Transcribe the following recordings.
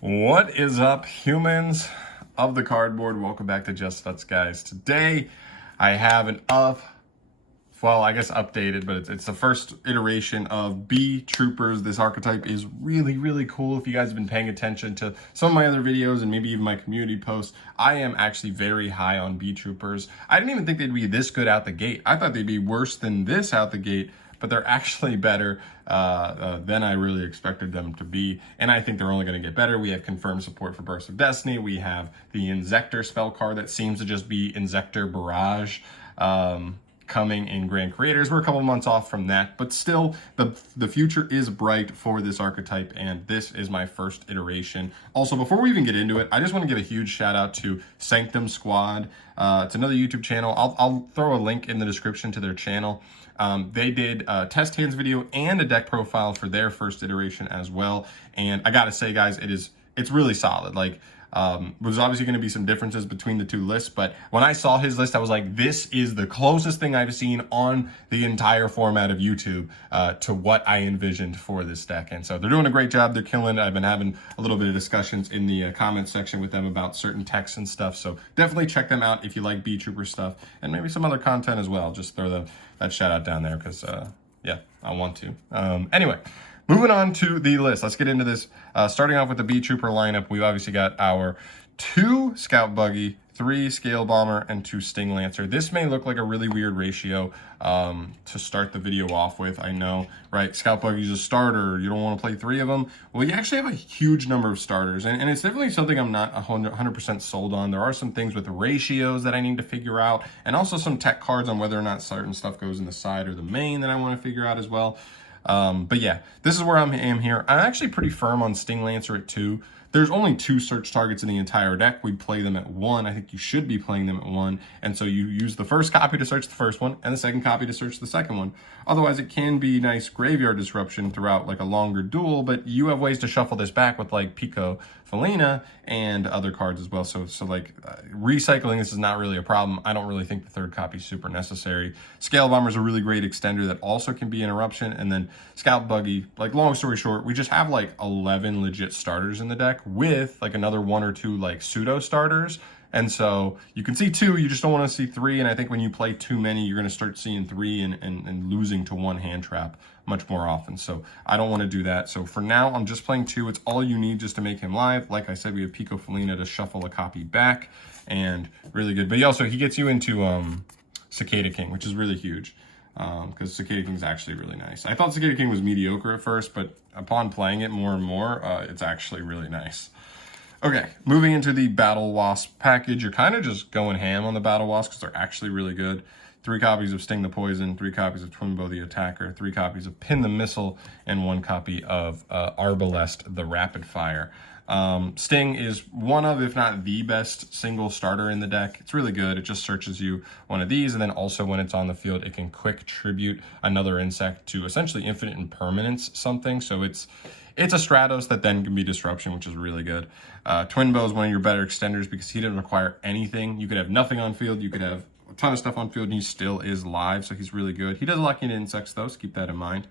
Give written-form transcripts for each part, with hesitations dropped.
What is up, humans of the cardboard? Welcome back to Just Nuts, guys. Today I have I guess updated, but it's the first iteration of BEETROOPERs. This archetype is really cool. If you guys have been paying attention to some of my other videos and maybe even my community posts, I am actually very high on BEETROOPERs. I didn't even think they'd be this good out the gate. I thought they'd be worse than this out the gate, but they're actually better than I really expected them to be, and I think they're only going to get better. We have confirmed support for Burst of Destiny. We have the Inzektor spell card that seems to just be Inzektor Barrage coming in Grand Creators. We're a couple months off from that, but still, the future is bright for this archetype, and this is my first iteration. Also, before we even get into it, I just want to give a huge shout out to Sanctum Squad. It's another YouTube channel. I'll throw a link in the description to their channel. They did a test hands video and a deck profile for their first iteration as well. And I gotta say, guys, it's really solid. Like, there's obviously going to be some differences between the two lists, but when I saw his list, I was like, this is the closest thing I've seen on the entire format of YouTube to what I envisioned for this deck. And so they're doing a great job. They're killing it. I've been having a little bit of discussions in the comment section with them about certain texts and stuff. So definitely check them out if you like BEETROOPER stuff and maybe some other content as well. Just throw that shout out down there because, yeah, I want to. Anyway. Moving on to the list, let's get into this. Starting off with the BEETROOPER lineup, we've obviously got our 2 Scout Buggy, 3 Scale Bomber, and 2 Sting Lancer. This may look like a really weird ratio to start the video off with, I know, right? Scout Buggy's a starter, you don't want to play 3 of them. Well, you actually have a huge number of starters, and it's definitely something I'm not 100% sold on. There are some things with the ratios that I need to figure out, and also some tech cards on whether or not certain stuff goes in the side or the main that I want to figure out as well. But yeah, this is where I am here. I'm actually pretty firm on Sting Lancer at 2. There's only 2 search targets in the entire deck. We play them at 1. I think you should be playing them at 1. And so you use the first copy to search the first one and the second copy to search the second one. Otherwise, it can be nice graveyard disruption throughout like a longer duel, but you have ways to shuffle this back with like Pico Felina and other cards as well. So recycling this is not really a problem. I don't really think the third copy is super necessary. Scale Bomber is a really great extender that also can be interruption. And then Scout Buggy, like long story short, we just have like 11 legit starters in the deck with like another 1 or 2 like pseudo starters. And so you can see 2, you just don't want to see 3. And I think when you play too many, you're going to start seeing 3 and losing to 1 hand trap much more often. So I don't want to do that. So for now, I'm just playing 2. It's all you need just to make him live. Like I said, we have Pico Felina to shuffle a copy back, and really good. But he gets you into Cicada King, which is really huge. Because Cicada King is actually really nice. I thought Cicada King was mediocre at first, but upon playing it more and more, it's actually really nice. Okay, moving into the Battle Wasp package. You're kind of just going ham on the Battle Wasp because they're actually really good. 3 copies of Sting the Poison, 3 copies of Twinbow the Attacker, 3 copies of Pin the Missile, and 1 copy of Arbalest the Rapid Fire. Sting is one of, if not the best single starter in the deck. It's really good. It just searches you one of these, and then also when it's on the field, it can quick tribute another insect to essentially infinite impermanence something. So it's a Stratos that then can be disruption, which is really good. Twinbow is one of your better extenders because he didn't require anything. You could have nothing on field. You could have a ton of stuff on field, and he still is live, so he's really good. He does lock in insects, though, so keep that in mind.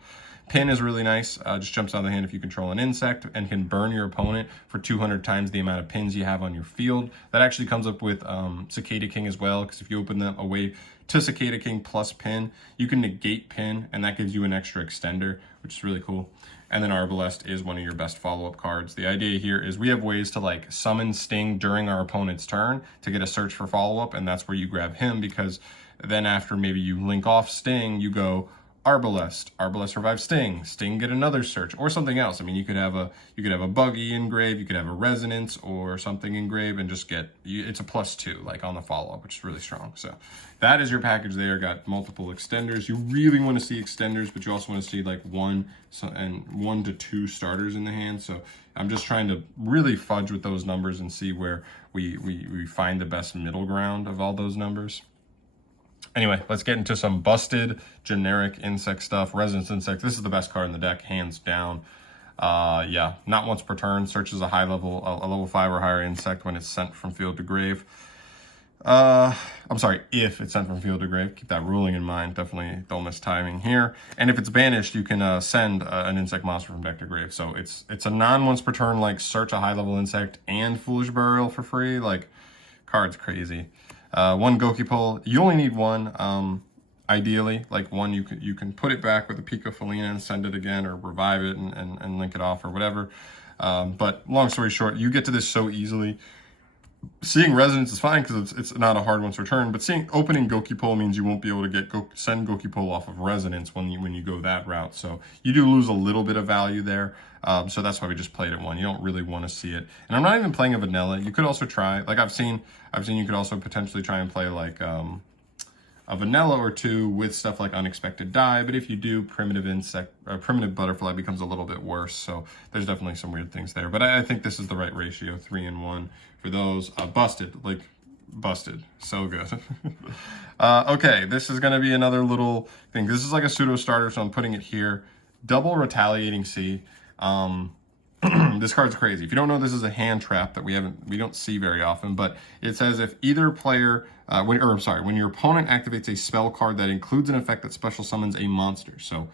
Pin is really nice. Just jumps out of the hand if you control an insect and can burn your opponent for 200 times the amount of pins you have on your field. That actually comes up with Cicada King as well, because if you open them away to Cicada King plus pin, you can negate pin, and that gives you an extra extender, which is really cool. And then Arbalest is one of your best follow-up cards. The idea here is we have ways to like summon Sting during our opponent's turn to get a search for follow-up, and that's where you grab him, because then after maybe you link off Sting, you go Arbalest revive Sting, Sting get another search, or something else. I mean, you could have a Buggy engrave, you could have a Resonance or something engrave, and just get, it's a +2 like on the follow-up, which is really strong. So that is your package there. Got multiple extenders. You really want to see extenders, but you also want to see like 1 to 2 starters in the hand. So I'm just trying to really fudge with those numbers and see where we find the best middle ground of all those numbers. Anyway, let's get into some busted generic insect stuff. Resonance Insect, this is the best card in the deck, hands down. Yeah, not once per turn, searches a level 5 or higher insect when it's sent from field to grave. I'm sorry, if it's sent from field to grave. Keep that ruling in mind. Definitely don't miss timing here. And if it's banished, you can send an insect monster from deck to grave. So it's a non-once per turn, like search a high-level insect and Foolish Burial for free. Like, card's crazy. One Goki Pull. You only need one. Ideally, like one, you can put it back with a Pico Felina and send it again, or revive it and link it off or whatever. But long story short, you get to this so easily. Seeing Resonance is fine because it's not a hard once return, but opening Goki Pull means you won't be able to send Goki Pull off of Resonance when you go that route. So you do lose a little bit of value there. So that's why we just played it one. You don't really want to see it. And I'm not even playing a vanilla. You could also try, like I've seen you could also potentially try and play like a vanilla or two with stuff like Unexpected Die, but if you do, Primitive Butterfly becomes a little bit worse, so there's definitely some weird things there. But I think this is the right ratio, 3 and 1 for those. Busted, so good. Okay, this is gonna be another little thing. This is like a pseudo starter, so I'm putting it here. Double Retaliating Sea. This card's crazy. If you don't know, this is a hand trap that we don't see very often, but it says if either player, when your opponent activates a spell card that includes an effect that special summons a monster. So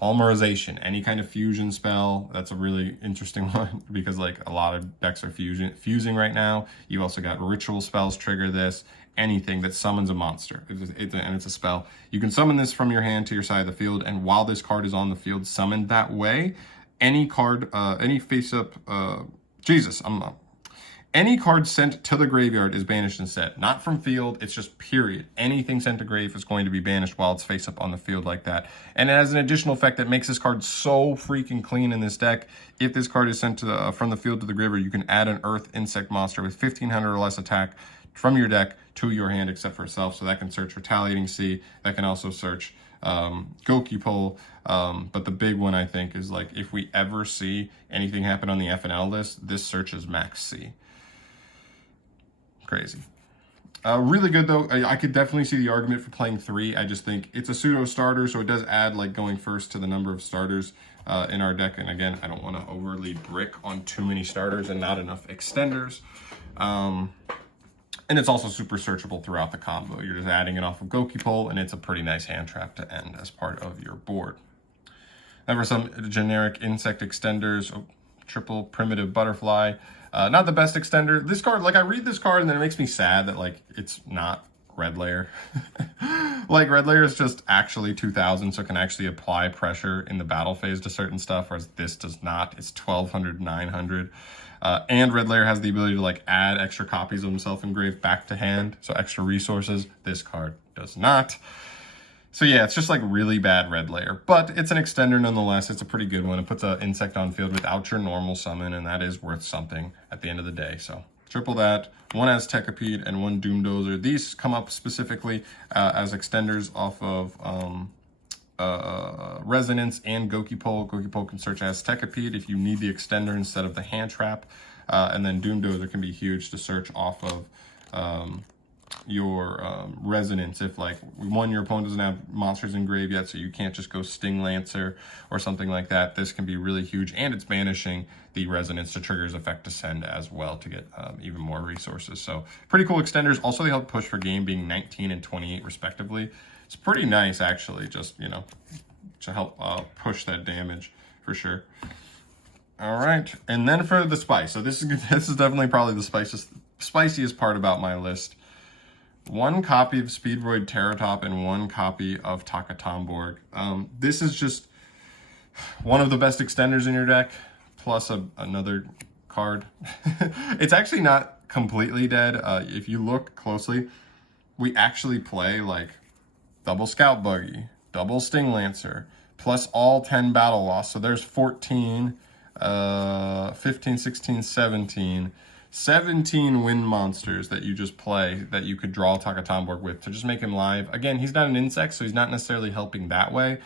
Polymerization, any kind of fusion spell, that's a really interesting one because like a lot of decks are fusing right now. You also got ritual spells trigger this. Anything that summons a monster, and it's a spell. You can summon this from your hand to your side of the field, and while this card is on the field summoned that way, any card, any face-up, any card sent to the graveyard is banished instead. Not from field, it's just period. Anything sent to grave is going to be banished while it's face-up on the field like that. And it has an additional effect that makes this card so freaking clean in this deck. If this card is sent to from the field to the graveyard, you can add an earth insect monster with 1500 or less attack from your deck to your hand except for itself. So that can search Retaliating Sea. That can also search Goki Pull, but the big one I think is like if we ever see anything happen on the FNL list, this searches Max C. Crazy. Really good though. I could definitely see the argument for playing 3. I just think it's a pseudo starter, so it does add like going first to the number of starters in our deck. And again, I don't want to overly brick on too many starters and not enough extenders. And it's also super searchable throughout the combo. You're just adding it off of Goki Pull, and it's a pretty nice hand trap to end as part of your board. Now for some generic insect extenders, triple Primitive Butterfly. Not the best extender. This card, like I read this card and then it makes me sad that like it's not Red Layer. Like Red Layer is just actually 2000, so it can actually apply pressure in the battle phase to certain stuff, whereas this does not. It's 1200, 900. And Red Layer has the ability to like add extra copies of himself engraved back to hand, so extra resources. This card does not. So yeah, it's just like really bad Red Layer, but it's an extender nonetheless. It's a pretty good one. It puts an insect on field without your normal summon, and that is worth something at the end of the day. So triple that. One Aztekapede and one Doomdozer. These come up specifically as extenders off of Resonance and Goki Pull. Goki Pull can search Aztekapede if you need the extender instead of the hand trap. And then Doomdozer can be huge to search off of your Resonance if like one, your opponent doesn't have monsters in grave yet, so you can't just go Sting Lancer or something like that. This can be really huge, and it's banishing the Resonance to trigger his effect to send as well to get even more resources. So pretty cool extenders. Also they help push for game, being 19 and 28 respectively. It's pretty nice actually, just you know, to help push that damage for sure. All right, and then for the spice. So this is definitely probably the spiciest part about my list. One copy of Speedroid Terratop and one copy of Takatomborg. This is just one of the best extenders in your deck, plus another card. It's actually not completely dead. If you look closely, we actually play like double Scout Buggy, double Sting Lancer, plus all 10 Battle Loss. So there's 14, 15, 16, 17 wind monsters that you just play that you could draw Takatomborg with to just make him live. Again, he's not an insect, so he's not necessarily helping that way,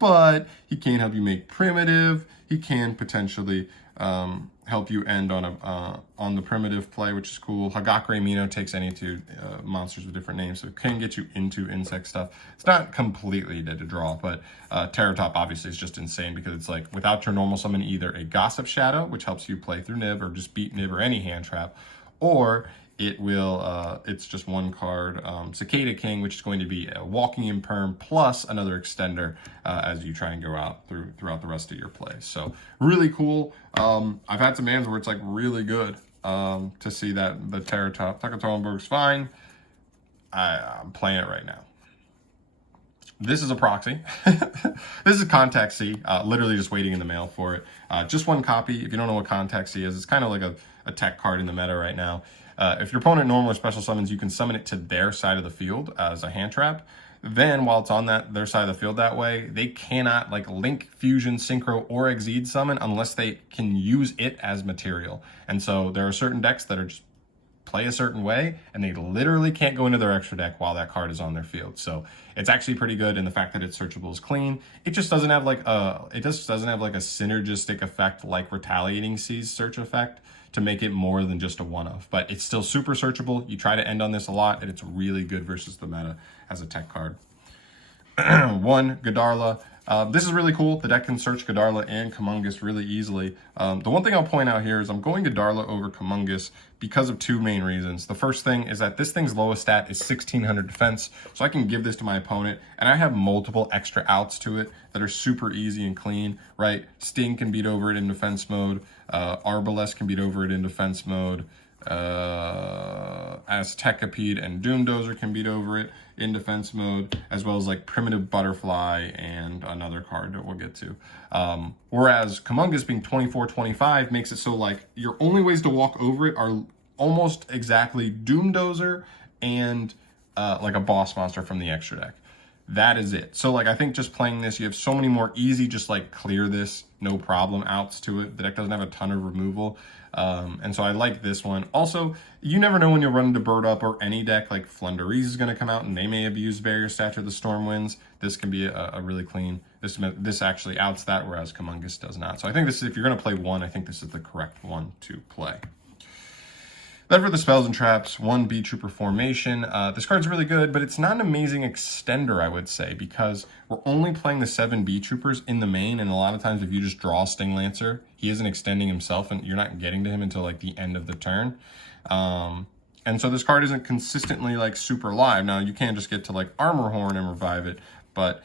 but he can help you make primitive. He can potentially help you end on the primitive play, which is cool. Hagakure Mino takes any two monsters with different names, so it can get you into insect stuff. It's not completely dead to draw, but Terratop obviously is just insane because it's like without your normal summon, either a Gossip Shadow, which helps you play through Nib or just beat Nib or any hand trap, or it will, it's just one card, Cicada King, which is going to be a walking imperm plus another extender as you try and go out throughout the rest of your play. So really cool. I've had some hands where it's like really good to see that the Tekatonberg's fine. I'm playing it right now. This is a proxy. This is Contact C, literally just waiting in the mail for it. Just one copy. If you don't know what Contact C is, it's kind of like a tech card in the meta right now. If your opponent normally special summons, you can summon it to their side of the field as a hand trap. Then while it's on their side of the field that way, they cannot like link, fusion, synchro, or exceed summon unless they can use it as material. And so there are certain decks that are just play a certain way, and they literally can't go into their extra deck while that card is on their field. So it's actually pretty good, and the fact that it's searchable is clean. It just doesn't have like a synergistic effect like Retaliating C's search effect to make it more than just a one-of. But it's still super searchable. You try to end on this a lot, and it's really good versus the meta as a tech card. 1, Godarla. This is really cool. The deck can search Godarla and Kumungus really easily. The one thing I'll point out here is I'm going Godarla over Kumungus because of 2 main reasons. The first thing is that this thing's lowest stat is 1600 defense, so I can give this to my opponent, and I have multiple extra outs to it that are super easy and clean, right? Sting can beat over it in defense mode. Arbalest can beat over it in defense mode. Aztekapede and Doomdozer can beat over it in defense mode, as well as like Primitive Butterfly and another card that we'll get to. Whereas Kumungus being 24-25 makes it so like your only ways to walk over it are almost exactly Doomdozer and like a boss monster from the extra deck. That is it. So like I think just playing this, you have so many more easy, just like clear this, no problem outs to it. The deck doesn't have a ton of removal. And so I like this one. Also, you never know when you'll run into Bird Up or any deck, like Flundereeze is going to come out and they may abuse Barrier Stature the Stormwinds. This can be a really clean, this actually outs that, whereas Kumungus does not. So I think this is, if you're going to play one, I think this is the correct one to play. Then for the spells and traps, 1 BEETROOPER formation. This card's really good, but it's not an amazing extender, I would say, because we're only playing the 7 BEETROOPERs in the main, and a lot of times if you just draw Sting Lancer, he isn't extending himself, and you're not getting to him until like the end of the turn. And so this card isn't consistently like super live. Now you can just get to like Armor Horn and revive it, but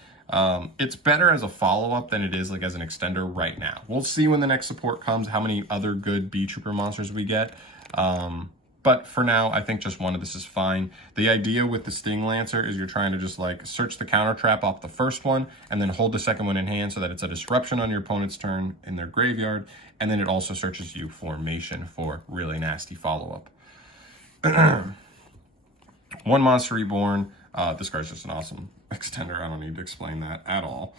it's better as a follow-up than it is like as an extender right now. We'll see when the next support comes, how many other good BEETROOPER monsters we get. But for now, I think just one of this is fine. The idea with the Sting Lancer is you're trying to just like search the counter trap off the first one and then hold the second one in hand so that it's a disruption on your opponent's turn in their graveyard. And then it also searches you formation for really nasty follow-up. 1 Monster Reborn. This card's just an awesome extender. I don't need to explain that at all.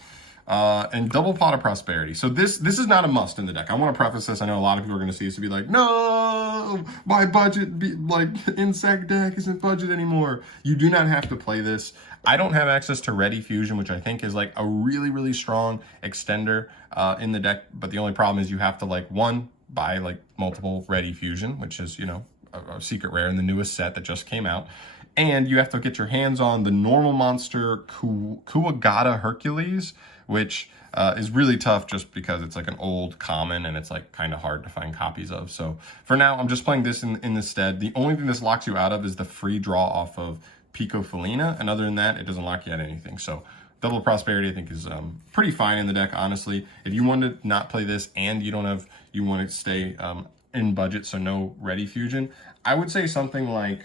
And Double Pot of Prosperity. So this is not a must in the deck. I want to preface this. I know a lot of people are going to see this and be like, no, my budget, insect deck isn't budget anymore. You do not have to play this. I don't have access to Ready Fusion, which I think is like a really, really strong extender in the deck. But the only problem is you have to like, 1, buy like multiple Ready Fusion, which is, you know, a secret rare in the newest set that just came out. And you have to get your hands on the normal monster Kuwagata Hercules, which is really tough just because it's like an old common and it's like kind of hard to find copies of. So for now, I'm just playing this in this stead. The only thing this locks you out of is the free draw off of Pico Felina. And other than that, it doesn't lock you out of anything. So Double Prosperity, I think, is pretty fine in the deck, honestly. If you want to not play this and you want to stay in budget, so no Ready Fusion, I would say something like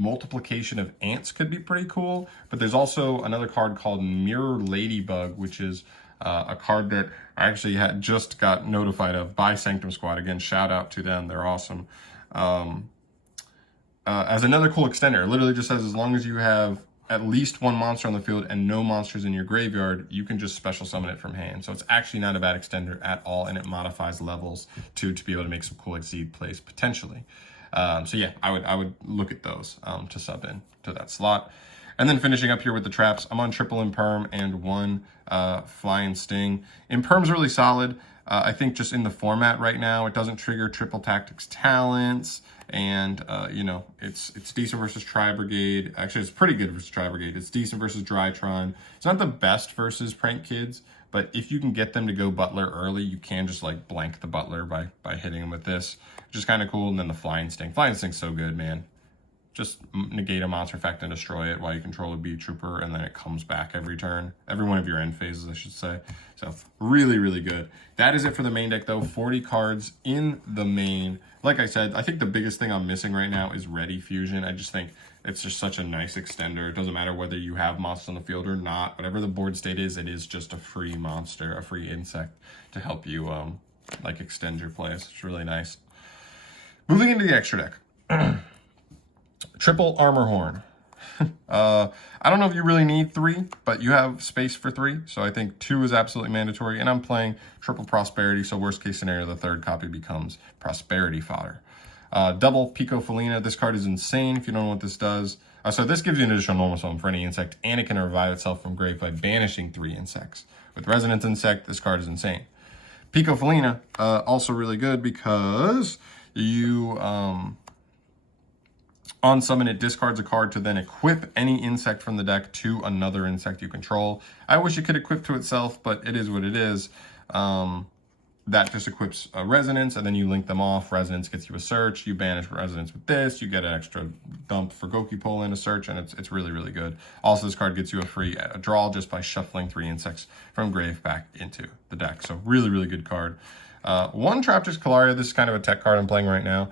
Multiplication of Ants could be pretty cool, but there's also another card called Mirror Ladybug, which is a card that I actually just got notified of by Sanctum Squad. Again, shout out to them, they're awesome. As another cool extender, it literally just says as long as you have at least 1 monster on the field and no monsters in your graveyard, you can just special summon it from hand. So it's actually not a bad extender at all, and it modifies levels to be able to make some cool exceed plays potentially. So yeah, I would look at those to sub in to that slot. And then finishing up here with the traps, I'm on triple Imperm and 1 Flying Sting. Imperm's really solid. I think just in the format right now, it doesn't trigger triple Tactics Talents, and you know, it's decent versus Tri Brigade. Actually, it's pretty good versus Tri Brigade. It's decent versus Drytron. It's not the best versus Prank Kids, But if you can get them to go Butler early, you can just like blank the Butler by hitting them with this, which is kind of cool. And then the Flying Sting. Flying Sting's so good, man. Just negate a monster effect and destroy it while you control a BEETROOPER, and then it comes back every turn. Every one of your end phases, I should say. So really, really good. That is it for the main deck, though. 40 cards in the main. Like I said, I think the biggest thing I'm missing right now is Ready Fusion. I just think it's just such a nice extender. It doesn't matter whether you have monsters on the field or not. Whatever the board state is, it is just a free monster, a free insect to help you like extend your plays. It's really nice. Moving into the extra deck. Triple Armor Horn. I don't know if you really need 3, but you have space for 3, so I think 2 is absolutely mandatory. And I'm playing Triple Prosperity, so worst case scenario, the third copy becomes Prosperity Fodder. Double Pico Felina. This card is insane if you don't know what this does. So this gives you an additional normal summon for any insect, and it can revive itself from grave by banishing 3 insects. With Resonance Insect, this card is insane. Pico Felina, also really good because you... on summon, it discards a card to then equip any insect from the deck to another insect you control. I wish it could equip to itself, but it is what it is. That just equips a Resonance, and then you link them off. Resonance gets you a search. You banish Resonance with this. You get an extra dump for Gokipole and a search, and it's really, really good. Also, this card gets you a free draw just by shuffling 3 insects from grave back into the deck. So really, really good card. One Traptrix Kalaria. This is kind of a tech card I'm playing right now.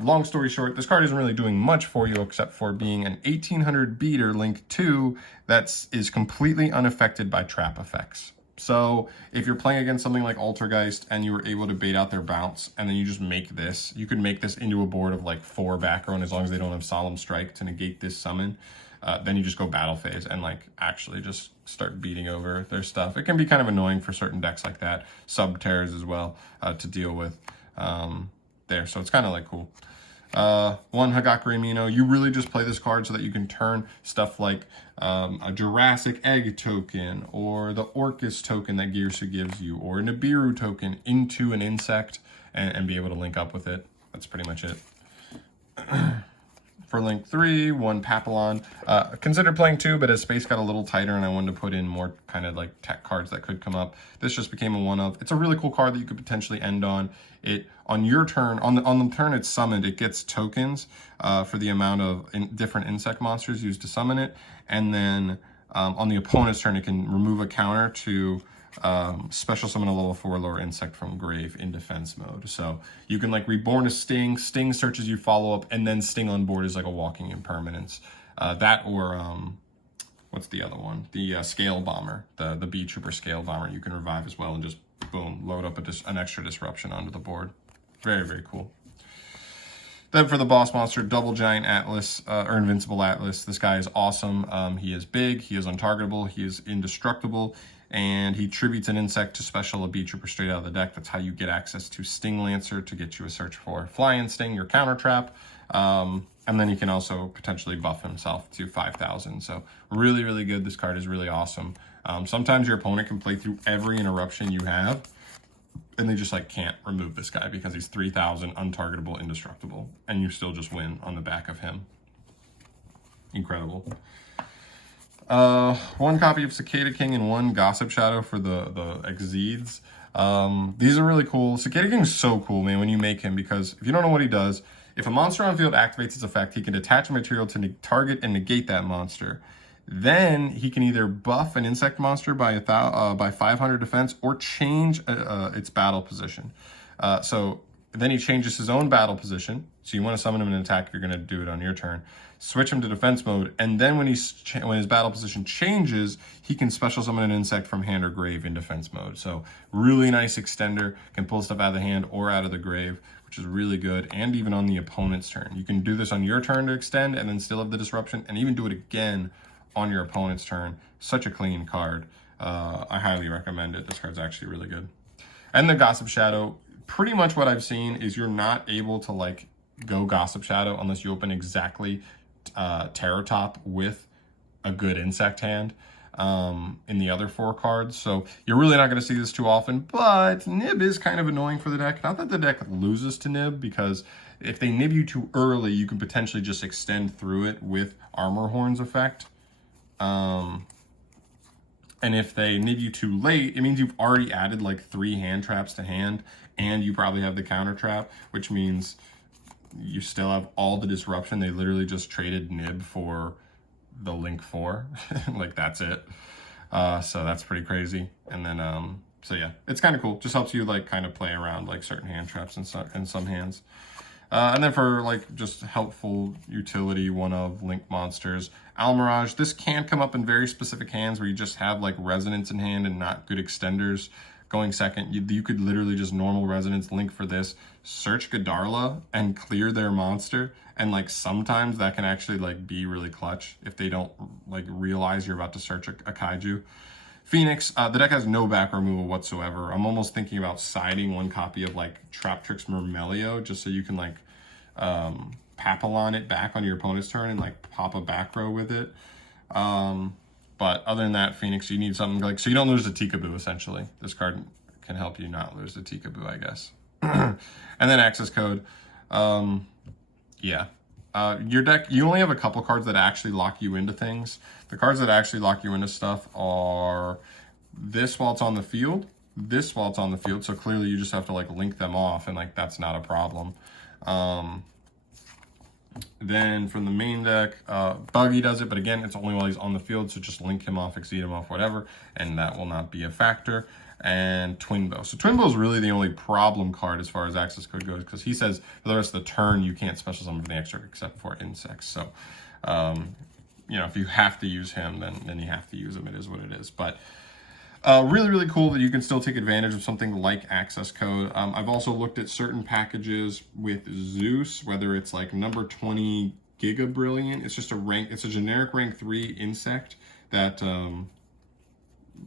Long story short, this card isn't really doing much for you except for being an 1800 beater link 2 that is completely unaffected by trap effects. So if you're playing against something like Altergeist and you were able to bait out their bounce and then you just make this, you could make this into a board of like 4 back row, and as long as they don't have Solemn Strike to negate this summon, then you just go battle phase and like actually just start beating over their stuff. It can be kind of annoying for certain decks like that, sub-tears as well, to deal with there. So it's kind of like cool. One Hagakure Mino. You really just play this card so that you can turn stuff like a Jurassic Egg token or the Orcus token that Girsu gives you or a Nibiru token into an insect and be able to link up with it. That's pretty much it. For link 3, 1 Papillon. Considered playing 2, but as space got a little tighter and I wanted to put in more kind of like tech cards that could come up, this just became a 1-of. It's a really cool card that you could potentially end on. It on your turn, on the turn it's summoned, it gets tokens for the amount of different insect monsters used to summon it, and then on the opponent's turn it can remove a counter to special summon a level 4 lower insect from grave in defense mode. So you can like reborn a Sting. Sting searches you follow up, and then Sting on board is like a walking impermanence. That or what's the other one? The Scale Bomber, the BEETROOPER Scale Bomber. You can revive as well and just boom, load up an extra disruption onto the board. Very, very cool. Then for the boss monster, Double Giant Atlas, or Invincible Atlas. This guy is awesome. He is big, he is untargetable, he is indestructible, and he tributes an insect to special a BEETROOPER straight out of the deck. That's how you get access to Sting Lancer to get you a search for Flying Sting, your counter trap. And then he can also potentially buff himself to 5,000. So really, really good. This card is really awesome. Sometimes your opponent can play through every interruption you have, and they just like can't remove this guy because he's 3,000, untargetable, indestructible, and you still just win on the back of him. Incredible. 1 copy of Cicada King and 1 Gossip Shadow for the Exceeds. These are really cool. Cicada King is so cool, man, when you make him, because if you don't know what he does, if a monster on field activates its effect, he can detach a material to target and negate that monster. Then he can either buff an insect monster by 500 defense or change its battle position. So then he changes his own battle position. So you want to summon him in an attack, you're going to do it on your turn. Switch him to defense mode, and then when his battle position changes, he can special summon an insect from hand or grave in defense mode. So really nice extender, can pull stuff out of the hand or out of the grave, which is really good, and even on the opponent's turn. You can do this on your turn to extend and then still have the disruption, and even do it again on your opponent's turn. Such a clean card. I highly recommend it. This card's actually really good. And the Gossip Shadow, pretty much what I've seen is you're not able to like go Gossip Shadow unless you open exactly Terror Top with a good insect hand in the other 4 cards. So you're really not going to see this too often, but Nib is kind of annoying for the deck. Not that the deck loses to Nib, because if they nib you too early, you can potentially just extend through it with Armor Horn's effect. And if they nib you too late, it means you've already added like 3 hand traps to hand, and you probably have the counter trap, which means you still have all the disruption. They literally just traded nib for the Link 4. Like, that's it. So that's pretty crazy. And then, so yeah, it's kind of cool. Just helps you like kind of play around like certain hand traps in some hands. And then for like just helpful utility, one of Link monsters, Almirage. This can come up in very specific hands where you just have like resonance in hand and not good extenders. Going second, you could literally just normal resonance Link for this, search Godarla and clear their monster. And like sometimes that can actually like be really clutch if they don't like realize you're about to search a kaiju. Phoenix, the deck has no back removal whatsoever. I'm almost thinking about siding one copy of like Traptrix Myrmelio just so you can like Papillon it back on your opponent's turn and like pop a back row with it. But other than that, Phoenix, you need something like, so you don't lose the Tikaboo essentially. This card can help you not lose the Tikaboo, I guess. And then access code. Yeah. Your deck, you only have a couple cards that actually lock you into things. The cards that actually lock you into stuff are this while it's on the field, this while it's on the field. So clearly you just have to like link them off and like that's not a problem. Then from the main deck, Buggy does it, but again, it's only while he's on the field. So just link him off, exceed him off, whatever, and that will not be a factor. And Twinbow. So Twinbow is really the only problem card as far as access code goes, because he says for the rest of the turn you can't special summon for the extra except for insects. So, you know, if you have to use him, then you have to use him. It is what it is. But really, really cool that you can still take advantage of something like access code. I've also looked at certain packages with Zeus, whether it's like number 20 Giga Brilliant. It's just a rank. It's a generic rank 3 insect that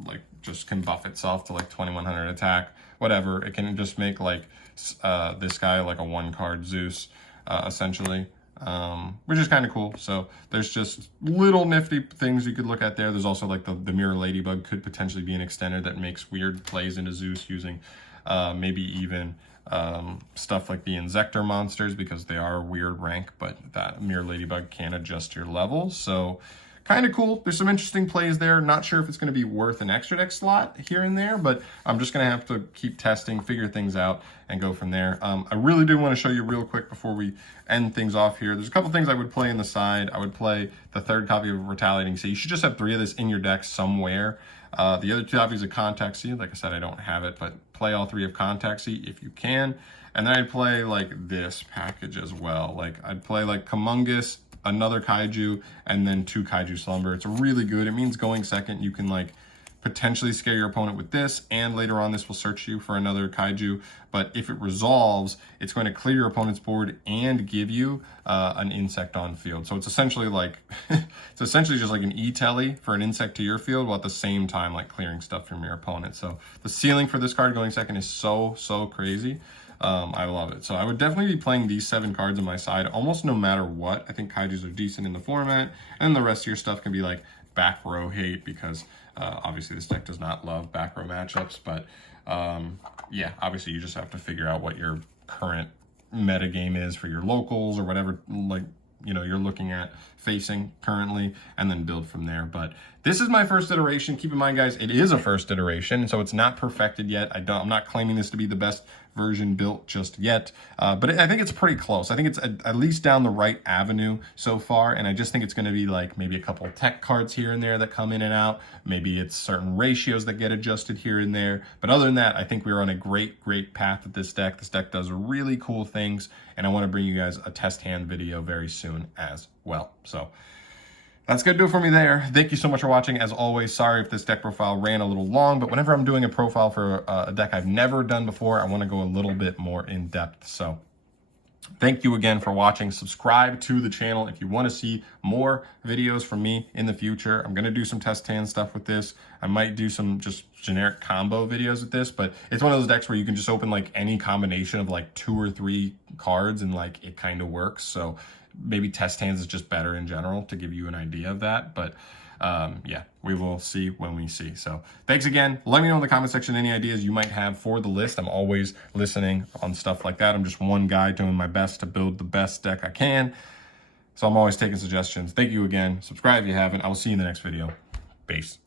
like just can buff itself to like 2100 attack, whatever. It can just make like this guy like a 1-card Zeus essentially, which is kind of cool. So there's just little nifty things you could look at there. There's also like the Mirror Ladybug could potentially be an extender that makes weird plays into Zeus using maybe even stuff like the Inzector monsters, because they are weird rank, but that Mirror Ladybug can adjust your levels. So kind of cool. There's some interesting plays there. Not sure if it's going to be worth an extra deck slot here and there, but I'm just going to have to keep testing, figure things out, and go from there. I really do want to show you real quick before we end things off here. There's a couple things I would play in the side. I would play the 3rd copy of Retaliating Sea. You should just have 3 of this in your deck somewhere. The other 2 copies of Contact Sea, like I said, I don't have it, but play all 3 of Contact Sea if you can. And then I'd play like this package as well. Like I'd play like Kamungus, another kaiju, and then 2 kaiju slumber. It's really good. It means going second, you can like potentially scare your opponent with this, and later on this will search you for another kaiju. But if it resolves, it's going to clear your opponent's board and give you an insect on field. So it's essentially like it's essentially just like an e-telly for an insect to your field, while at the same time like clearing stuff from your opponent. So the ceiling for this card going second is so crazy. I love it. So I would definitely be playing these 7 cards on my side almost no matter what. I think kaijus are decent in the format, and the rest of your stuff can be like back row hate, because obviously this deck does not love back row matchups. But yeah, obviously you just have to figure out what your current meta game is for your locals or whatever, like, you know, you're looking at facing currently, and then build from there. But this is my first iteration. Keep in mind, guys, it is a first iteration, so it's not perfected yet. I'm not claiming this to be the best version built just yet, but I think it's pretty close. I think it's at least down the right avenue so far, and I just think it's going to be like maybe a couple tech cards here and there that come in and out. Maybe it's certain ratios that get adjusted here and there, but other than that, I think we're on a great path with this deck. This deck does really cool things, and I want to bring you guys a test hand video very soon as well. So that's going to do it for me there. Thank you so much for watching. As always, sorry if this deck profile ran a little long, but whenever I'm doing a profile for a deck I've never done before, I want to go a little bit more in depth. So thank you again for watching. Subscribe to the channel if you want to see more videos from me in the future. I'm going to do some test hand stuff with this. I might do some just generic combo videos with this, but it's one of those decks where you can just open like any combination of like 2 or 3 cards and like it kind of works. So maybe test hands is just better in general to give you an idea of that. But yeah, we will see when we see. So thanks again. Let me know in the comment section any ideas you might have for the list. I'm always listening on stuff like that. I'm just one guy doing my best to build the best deck I can. So I'm always taking suggestions. Thank you again. Subscribe if you haven't. I will see you in the next video. Peace.